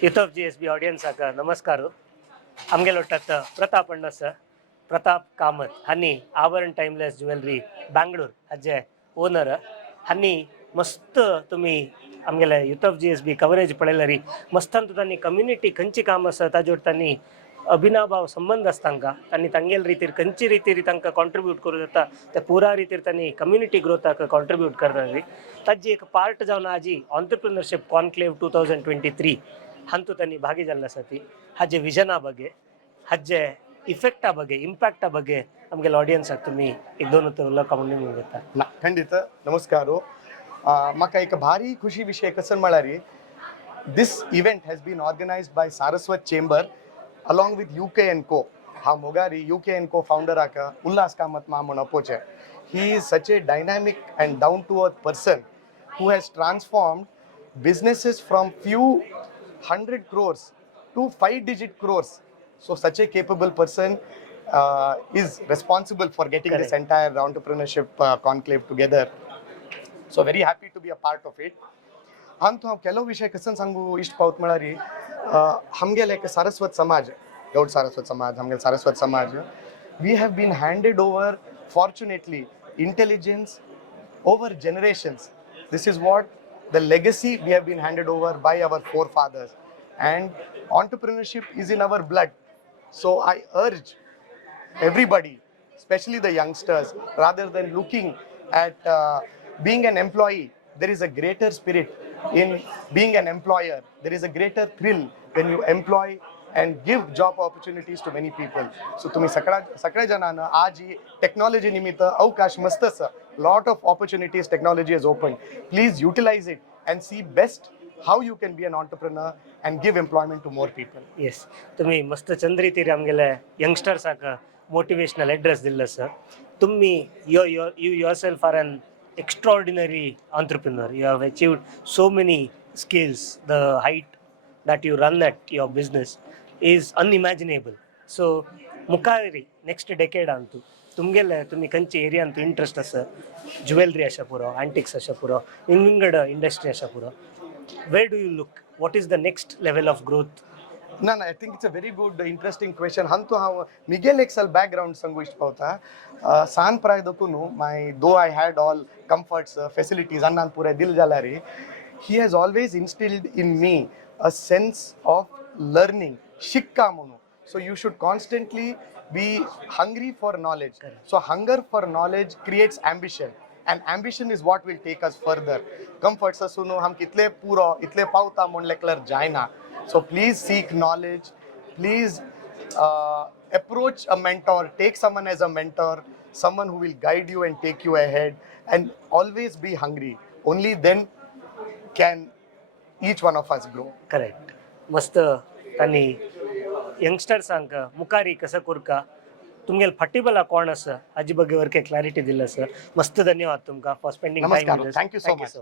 youth of GSB audience नमस्कार. आमगे लोटत प्रताप अण्ण सर, प्रताप कामत हानी आभरण टाइमलेस ज्वेलरी बेंगळूर हाजे ओनर. हानी मस्त तुम्ही आमगेले youth of GSB कवरेज पळयल्यारी मस्तान तांणी कम्युनिटी खंयची काम आसा ताजेर तांणी अभिनव संबंध आसता तांणी तांगेल रितीर खंयची रितीर तांकां कॉन्ट्रिब्यूट करूं जाता त्या पुरा रितीर तांणी कम्युनिटी ग्रोथाक कॉन्ट्रिब्यूट करता. ताजी एक पार्ट जावन आजी ऑन्टरप्रिनरशिप कॉन्क्लेव 2023 हांतू तांणी भागी जाल्ले आसा ती. हाजे विजना ಬಗ್ಗೆ हाजे इफेक्टा ಬಗ್ಗೆ इंपॅक्टा ಬಗ್ಗೆ आमगे ऑडियन्साक तुमी एक दोन उतर कम्युनिटी घेता ना. खंडित नमस्कार. म्हाका एक भारी खुशी विषय कसन म्हळ्यार this event has been organised by Saraswat chamber along with UK&Co. हा मोगारी UK&Co फाउंडराक उल्हास कामत मा म्हण अपोचे. He is such a dynamic and down to earth person who has transformed businesses from few 100 crores to 5-digit crores. So such a capable person is responsible for getting Correct. this entire entrepreneurship conclave together. So very happy to be a part of it. हांव ಕೆಲವು ವಿಷಯ cousin ಸಂಗು ಇಷ್ಟ ಪಾವತ್ ಮಳಾರಿ हमगे like Saraswat समाज गौड़ सारस्वत समाज हमगे सारस्वत समाज we have been handed over fortunately intelligence over generations. This is what the legacy we have been handed over by our forefathers, and entrepreneurship is in our blood. So I urge everybody, especially the youngsters, rather than looking at being an employee, there is a greater spirit in being an employer. There is a greater thrill when you employ and give job opportunities to many people. So तुम्ही सगळ्या जणांना आज ही technology निमित्त अवकाश मस्त आसा. Lot of opportunities technology has opened. Please utilize it and see best how you can be an entrepreneur and give employment to more people. Yes, तुम्ही मस्त चंद्रीतीर आमगेले यंगस्टर्साक मोटिवेशनल एड्रेस दिल्लो सर. तुम्ही you yourself are an extraordinary entrepreneur. You have achieved so many skills. The height that you run at your business is unimaginable. So मुखारी next decade अंतु तुमगेले तुम्ही खंयची area अंतु interest आसा, jewellery आसा पुरो, antics आसा पुरो, विंगड इंडस्ट्री आसा पुरो. Where do you look? What is the next level of growth? No, I think it's a very good, interesting question. Hantu how Miguel Excel background sangu ish pauta. San Prayadokunu, though I had all comforts, facilities, annan pura dil jalari, he has always instilled in me a sense of learning. Shikka munu. So you should constantly be hungry for knowledge. Correct. So hunger for knowledge creates ambition. And ambition is what will take us further. Comforts asunu ham kitle puro, itle pauta monleklar jaina. So please seek knowledge. Please approach a mentor. Take someone as a mentor, someone who will guide you and take you ahead. And always be hungry. Only then can each one of us grow. Correct. मस्त तांणी यंगस्टर्सांक मुखारी कसं करका तुमगेल फाटीबला कोण आसा हाजे ಬಗ್ಗೆ Warke clarity दिला sir. मस्त धन्यवाद तुमका for spending time. Namaskar. Thank you so much.